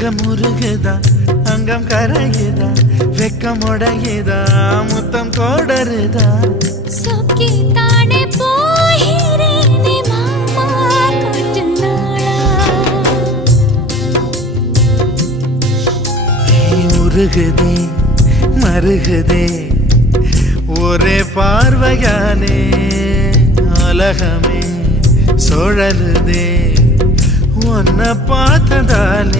தங்கம் உருகுதா அங்கம் கரையுதா வெக்கம் உடையுதா முத்தம் கோடருதா சொக்கி தானே போகிறேனே மாமா கொஞ்ச நாளா உருகுதே மருகுதே ஒரே பார்வையானே உலகமே சுழலுதே உன்னை பார்த்ததாலே